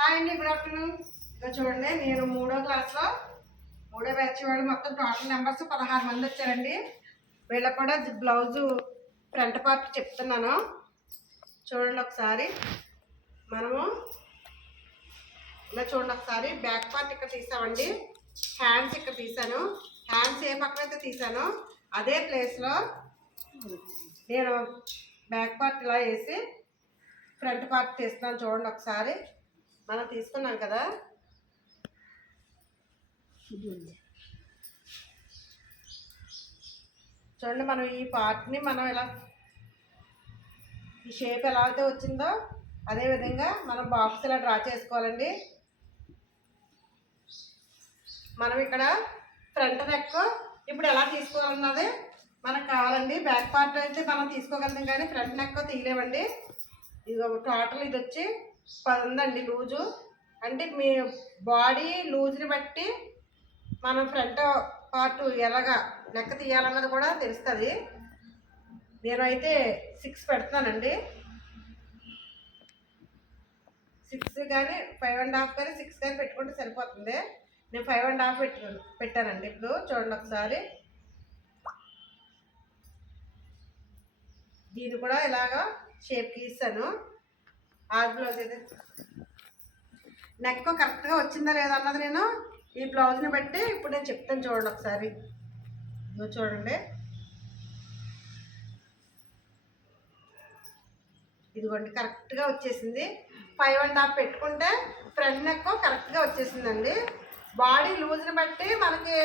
Hi అండి, good afternoon. ఇంకా చూడండి, నేను 3వ క్లాస్లో 3వ బ్యాచ్ వాళ్ళు మొత్తం టోటల్ నెంబర్స్ 16 మంది వచ్చారండి. వీళ్ళకి కూడా బ్లౌజు ఫ్రంట్ పార్ట్ చెప్తున్నాను. చూడండి ఒకసారి. మనము ఇలా చూడండి ఒకసారి. బ్యాక్ పార్ట్ ఇక్కడ తీసామండి, హ్యాండ్స్ ఇక్కడ తీసాను. హ్యాండ్స్ ఏ పక్కన అయితే తీసానో అదే ప్లేస్లో నేను బ్యాక్ పార్ట్ ఇలా వేసి ఫ్రంట్ పార్ట్ తీస్తున్నాను. చూడండి ఒకసారి. మనం తీసుకున్నాం కదా, చూడండి. మనం ఈ పార్ట్ని మనం ఇలా ఈ షేప్ ఎలా అయితే వచ్చిందో అదే విధంగా మనం బాక్స్ ఇలా డ్రా చేసుకోవాలండి. మనం ఇక్కడ ఫ్రంట్ నెక్ ఇప్పుడు ఎలా తీసుకోవాలన్నది మనకు కావాలండి. బ్యాక్ పార్ట్ అయితే మనం తీసుకోగలుగుతాం కానీ ఫ్రంట్ నెక్ తీయలేమండి. ఇది టోటల్ ఇది వచ్చి 10 ఉందండి లూజు. అంటే మీ బాడీ లూజ్ని బట్టి మనం ఫ్రంట్ పార్ట్ ఎలాగా నెక్ తీయాలన్నది కూడా తెలుస్తుంది. నేనైతే 6 పెడుతున్నానండి. 6 కానీ 5.5 కానీ 6 కానీ పెట్టుకుంటే సరిపోతుంది. నేను 5.5 పెట్టానండి. ఇప్పుడు చూడండి ఒకసారి. దీన్ని కూడా ఇలాగా షేప్ గీస్తాను. ఆ బ్లౌజ్ అయితే నెక్ కరెక్ట్గా వచ్చిందా లేదా అన్నది నేను ఈ బ్లౌజ్ని బట్టి ఇప్పుడు నేను చెప్తాను. చూడండి ఒకసారి. చూడండి, ఇదిగోండి కరెక్ట్గా వచ్చేసింది. 5.5 పెట్టుకుంటే ఫ్రంట్ నెక్ కరెక్ట్గా వచ్చేసిందండి. బాడీ లూజ్ని బట్టి మనకి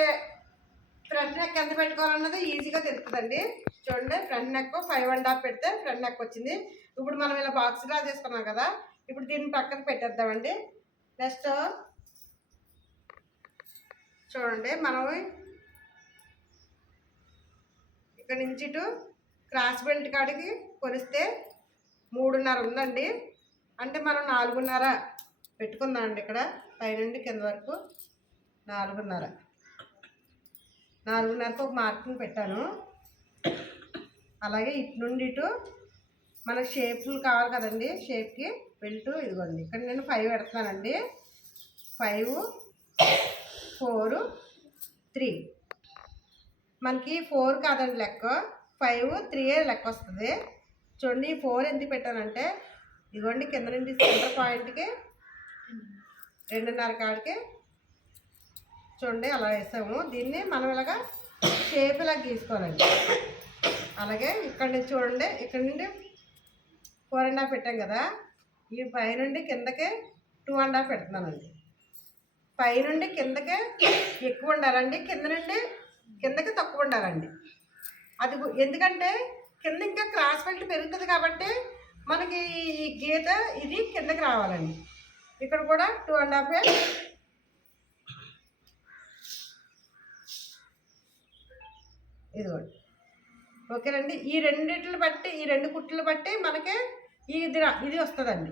ఫ్రంట్ నెక్ ఎంత పెట్టుకోవాలన్నది ఈజీగా తెలుస్తుందండి. చూడండి, ఫ్రంట్ నెక్ 5.5 పెడితే ఫ్రంట్ నెక్ వచ్చింది. ఇప్పుడు మనం ఇలా బాక్స్ డ్రా చేసుకున్నాం కదా, ఇప్పుడు దీన్ని పక్కన పెట్టేద్దామండి. నెక్స్ట్ చూడండి, మనం ఇక్కడ నుంచి ఇటు క్రాస్ బెల్ట్ కాడికి కొలిస్తే 3.5 ఉందండి. అంటే మనం 4.5 పెట్టుకుందామండి. ఇక్కడ పైనుండి కింద వరకు 4.5కు ఒక మార్కింగ్ పెట్టాను. అలాగే ఇటు నుండి ఇటు మనకు షేప్లు కావాలి కదండి. షేప్కి బెల్ట్ ఇదిగోండి. ఇక్కడ నేను 5 పెడుతున్నానండి. 5, 4, 3. మనకి 4 కాదండి లెక్క, 5, 3 లెక్క వస్తుంది. చూడండి, ఈ 4 ఎందుకు పెట్టానంటే ఇదిగోండి కింద నుండి సెంటర్ పాయింట్కి 2.5 కాడికి చూడండి అలా వేసాము. దీన్ని మనం ఇలాగా షేప్ ఇలా గీసుకోవాలండి. అలాగే ఇక్కడ నుంచి చూడండి, ఇక్కడ నుండి 4.5 పెట్టాం కదా, ఈ పై నుండి కిందకే 2.5 పెడుతున్నానండి. పై నుండి కిందకే ఎక్కువ ఉండాలండి, కింద నుండి కిందకి తక్కువ ఉండాలండి. అది ఎందుకంటే కింద ఇంకా క్రాస్ బెల్ట్ పెరుగుతుంది కాబట్టి మనకి ఈ గీత ఇది కిందకి రావాలండి. ఇక్కడ కూడా 2.5 ఇదిగోండి. ఓకేనండి. ఈ రెండిట్లు బట్టి, ఈ 2 కుట్లు బట్టి మనకి ఇది వస్తుందండి.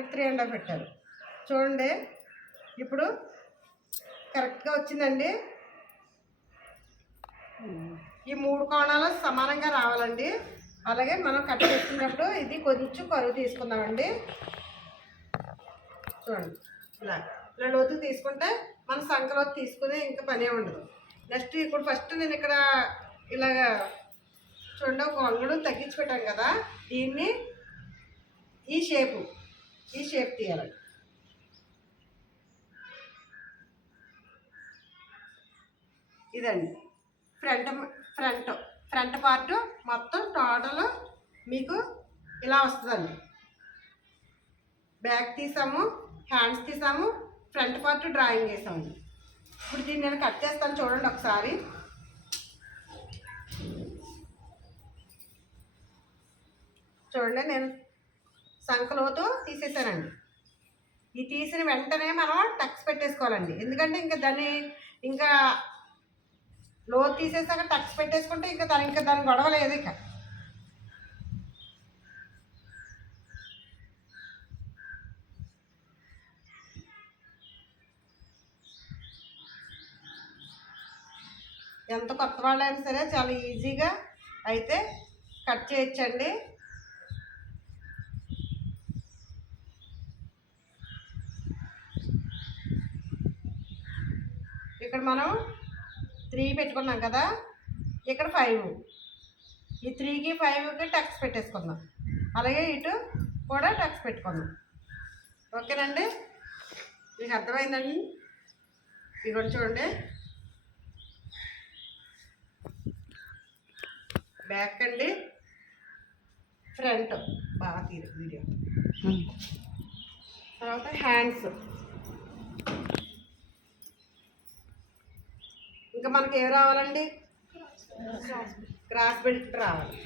ఇక్కడ 3.5 పెట్టారు. చూడండి, ఇప్పుడు కరెక్ట్గా వచ్చిందండి. ఈ 3 కోణాలు సమానంగా రావాలండి. అలాగే మనం కట్ చేసుకున్నప్పుడు ఇది కొంచెం కరువు తీసుకుందామండి. చూడండి, ఇలా లోతు తీసుకుంటే మన సంకలోతు తీసుకుని ఇంకా పనే ఉండదు. నెక్స్ట్ ఇప్పుడు ఫస్ట్ నేను ఇక్కడ ఇలాగా చూడండి ఒక వంగడం తగ్గించి పెట్టాను కదా, దీన్ని ఈ షేప్ తీయాలి. ఇదండి ఫ్రంట్ పార్ట్ మొత్తం టోటల్ మీకు ఇలా వస్తుందండి. బ్యాక్ తీసాము, హ్యాండ్స్ తీసాము, ఫ్రంట్ పార్ట్ డ్రాయింగ్ వేసాము. ఇప్పుడు దీన్ని నేను కట్ చేస్తాను. చూడండి ఒకసారి. చూడండి, నేను సంకలోతు తీసేసానండి. ఈ తీసిన వెంటనే మనం టక్స్ పెట్టేసుకోవాలండి. ఎందుకంటే ఇంకా దాన్ని ఇంకా లోతు తీసేసాక టక్స్ పెట్టేసుకుంటే ఇంకా దాని గొడవ లేదు. ఇక ఎంత కొత్త వాళ్ళైనా సరే చాలా ఈజీగా అయితే కట్ చేయొచ్చండి. మనం 3 పెట్టుకున్నాం కదా, ఇక్కడ 5. ఈ 3కి 5కి టక్స్ పెట్టేసుకుందాం. అలాగే ఇటు కూడా టక్స్ పెట్టుకుందాం. ఓకేనండి, మీకు అర్థమైందండి? ఇదిగోండి చూడండి, బ్యాక్ అండి, ఫ్రంట్ బాగా తీరు వీడియో. తర్వాత హ్యాండ్స్. ఇంకా మనకి ఏం రావాలండి? క్రాస్ బెల్ట్ రావాలి.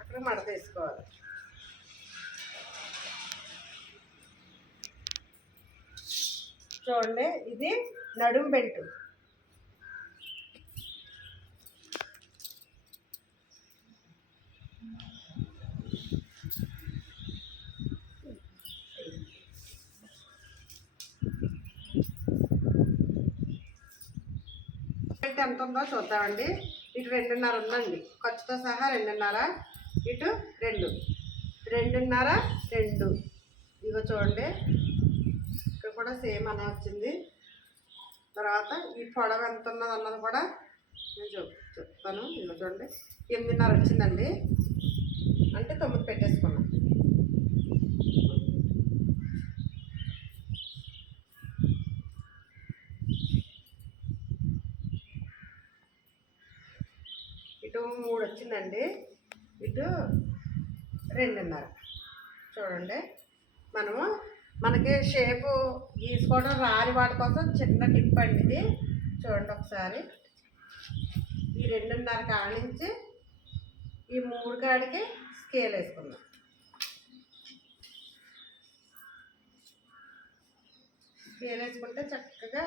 అక్కడ మడత వేసుకోవాలి. చూడండి, ఇది నడుం బెల్ట్. ఎంత ఉందో చూద్దామండి. ఇటు 2.5 ఉందండి, ఖర్చుతో సహా 2.5, ఇటు 2, 2.5, 2. ఇదిగో చూడండి, ఇక్కడ కూడా సేమ్ అనే వచ్చింది. తర్వాత ఈ పొడవ ఎంత ఉన్నది అన్నది కూడా నేను చెప్తాను. ఇదిగో చూడండి, 8.5 వచ్చిందండి, అంటే 9 పెట్టేసుకున్నాం. ఇటు 3 వచ్చిందండి, ఇటు 2.5. చూడండి, మనకి షేపు గీసుకోవడం రాని వాటి కోసం చిన్న టిప్ అండి ఇది. చూడండి ఒకసారి, ఈ 2.5 కాడ నుంచి ఈ 3 కాడికి స్కేల్ వేసుకుందాం. స్కేల్ వేసుకుంటే చక్కగా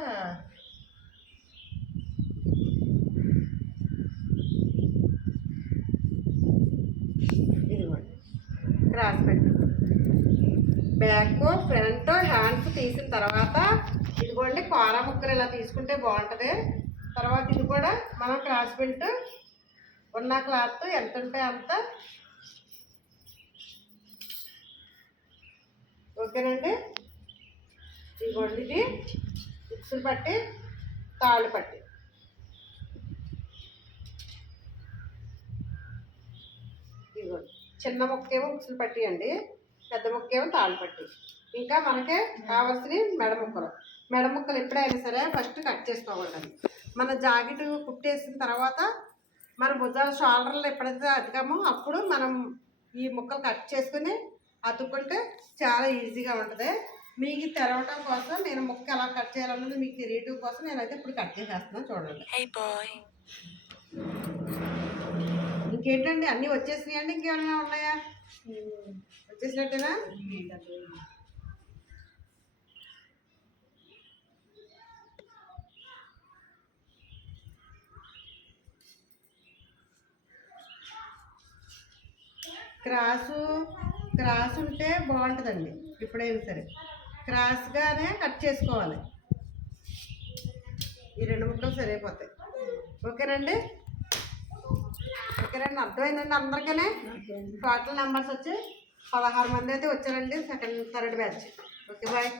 ఇదిగోండి క్రాస్ పెట్టు. బ్యాక్, ఫ్రంట్, హ్యాండ్స్ తీసిన తర్వాత ఇదిగోండి కోరా ముక్కలు ఇలా తీసుకుంటే బాగుంటుంది. తర్వాత ఇది కూడా మనం క్రాస్ బెల్ట్ ఉన్న క్లాత్ ఎంత ఉంటే అంత. ఓకేనండి, ఇదిగోండి ఇది ఉక్సులు పట్టి, తాళ్ళు పట్టి. ఇదిగోండి, చిన్న ముక్కేమో ఉక్సులు పట్టి అండి, పెద్ద ముక్కేమో తాళ్ళు పట్టి. ఇంకా మనకే కావాల్సిన మెడ ముక్కలు ఎప్పుడైనా సరే ఫస్ట్ కట్ చేసుకోకూడదండి. మన జాకెట్ కుట్టేసిన తర్వాత మన భుజాల షోల్డర్లు ఎప్పుడైతే అతికామో అప్పుడు మనం ఈ ముక్కలు కట్ చేసుకుని అతుక్కుంటే చాలా ఈజీగా ఉంటుంది. మీకు తెరవటం కోసం నేను ముక్క ఎలా కట్ చేయాలన్నది మీకు తెలియటం కోసం నేనైతే ఇప్పుడు కట్ చేసేస్తున్నాను. చూడండి, ఇంకేంటండి అన్నీ వచ్చేసినాయండి, ఇంకేమైనా ఉన్నాయా? వచ్చేసినట్టేనా? క్రాస్ ఉంటే బాగుంటుందండి. ఎప్పుడైనా సరే క్రాస్గానే కట్ చేసుకోవాలి. ఈ 2 ముక్కలు సరిపోతాయి. ఓకేనండి, అర్థమైందండి అందరికీ? టోటల్ నెంబర్స్ వచ్చి 16 మంది అయితే వచ్చారండి, second third batch. Okay, bye.